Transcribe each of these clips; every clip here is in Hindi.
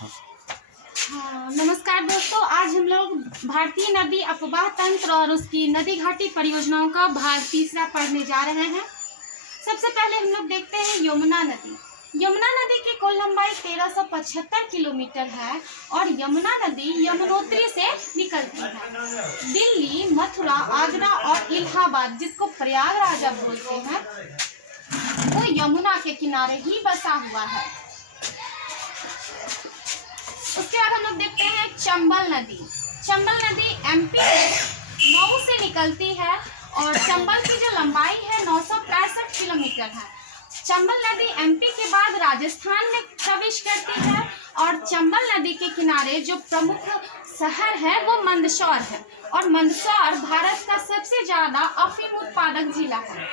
हाँ, नमस्कार दोस्तों। आज हम लोग भारतीय नदी अपवाह तंत्र और उसकी नदी घाटी परियोजनाओं का भाग तीसरा पढ़ने जा रहे हैं। सबसे पहले हम लोग देखते हैं यमुना नदी। यमुना नदी की कुल लंबाई 1375 किलोमीटर है और यमुना नदी यमुनोत्री से निकलती है। दिल्ली, मथुरा, आगरा और इलाहाबाद, जिसको प्रयागराज अब बोलते हैं, वो यमुना के किनारे ही बसा हुआ है। उसके बाद हम लोग देखते हैं चंबल नदी। चंबल नदी एमपी के मऊ से निकलती है और चंबल की जो लंबाई है 965 किलोमीटर है। चंबल नदी एमपी के बाद राजस्थान में प्रवेश करती है और चंबल नदी के किनारे जो प्रमुख शहर है वो मंदसौर है और मंदसौर भारत का सबसे ज्यादा अफीम उत्पादक जिला है।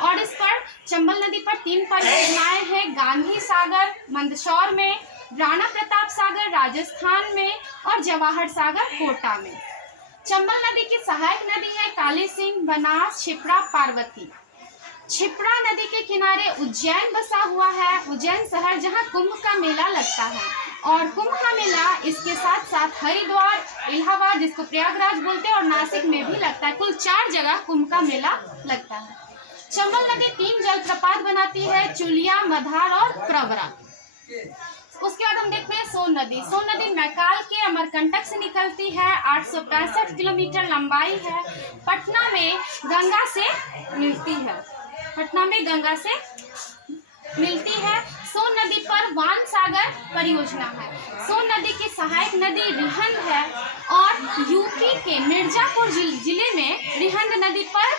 और इस पर चंबल नदी पर 3 परियोजनाएं हैं: गांधी सागर मंदसौर में, राणा प्रताप सागर राजस्थान में और जवाहर सागर कोटा में। चंबल नदी की सहायक नदी है काली सिंह, बनास, छिप्रा, पार्वती। छिप्रा नदी के किनारे उज्जैन बसा हुआ है, उज्जैन शहर, जहां कुंभ का मेला लगता है। और कुंभ का मेला इसके साथ साथ हरिद्वार, इलाहाबाद, जिसको प्रयागराज बोलते हैं, और नासिक में भी लगता है। कुल 4 जगह कुंभ का मेला लगता है। चंबल नदी 3 जलप्रपात बनाती है: चुलिया, मधार और प्रवरा। उसके बाद हम देखते हैं सोन नदी। सोन नदी मैकाल के अमरकंटक से निकलती है, 865 किलोमीटर लंबाई है। पटना में गंगा से मिलती है। पटना में गंगा से मिलती है। सोन नदी पर वान सागर परियोजना है। सोन नदी की सहायक नदी रिहंद है और यूपी के मिर्जापुर जिले में रिहंद नदी पर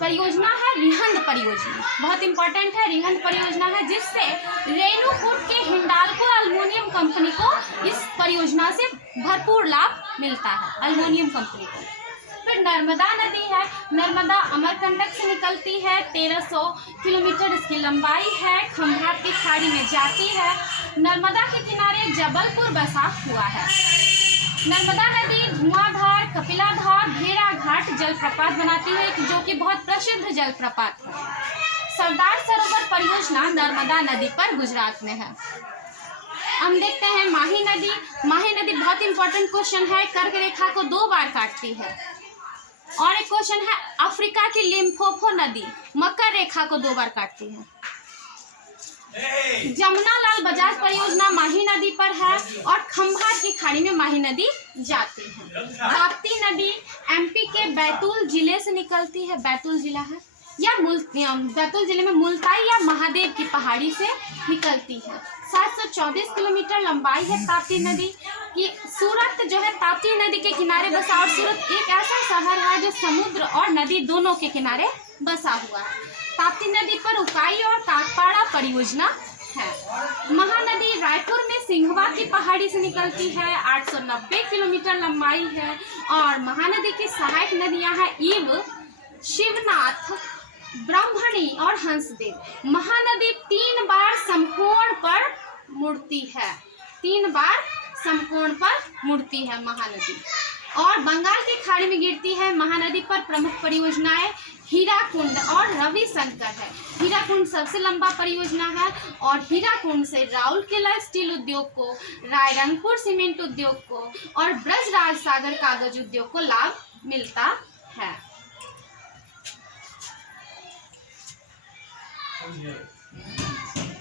परियोजना है रिहंद परियोजना। बहुत इंपॉर्टेंट है, रिहंद परियोजना है, जिससे रेणुकूट के हिंडाल्को एल्युमिनियम कंपनी को इस परियोजना से भरपूर लाभ मिलता है, एल्युमिनियम कंपनी को। फिर नर्मदा नदी है। नर्मदा अमरकंटक से निकलती है, 1300 किलोमीटर इसकी लंबाई है, खंभात की खाड़ी में जाती है। नर्मदा के किनारे जबलपुर बसा हुआ है। नर्मदा नदी धुआंधार, कपिलाधार, भेड़ाघाट जलप्रपात बनाती है, जो कि बहुत प्रसिद्ध जलप्रपात है। सरदार सरोवर परियोजना नर्मदा नदी पर गुजरात में है। हम देखते हैं माही नदी। माही नदी बहुत इंपॉर्टेंट क्वेश्चन है, कर्क रेखा को 2 बार काटती है। और एक क्वेश्चन है अफ्रीका की लिम्फोफो नदी मकर रेखा को 2 बार काटती है। जमुनालाल बजाज परियोजना माही नदी पर है और खंभात की खाड़ी में माही नदी जाती है। ताप्ती नदी एमपी के बैतूल जिले से निकलती है, बैतूल जिला है, या बैतूल जिले में मुल्ताई या महादेव की पहाड़ी से निकलती है। 724 किलोमीटर लंबाई है ताप्ती नदी की। सूरत जो है ताप्ती नदी के किनारे बसा, और सूरत एक ऐसा शहर है जो समुद्र और नदी दोनों के किनारे बसा हुआ है। ताप्ती नदी पर उकाई और काकपाड़ा परियोजना है। महानदी रायपुर में सिंघवा की पहाड़ी से निकलती है, 890 किलोमीटर लंबाई है। और महानदी की सहायक नदियां हैं ईव, शिवनाथ, ब्राह्मणी और हंसदेव। महानदी 3 बार समकोण पर मुड़ती है, 3 बार समकोण पर मुड़ती है महानदी, और बंगाल की खाड़ी में गिरती है। महानदी पर प्रमुख परियोजनाएं हीराकुंड और रविशंकर है। हीराकुंड सबसे लंबा परियोजना है और हीराकुंड से राउरकेला स्टील उद्योग को, रायरंगपुर सीमेंट उद्योग को और ब्रजराज सागर कागज उद्योग को लाभ मिलता है।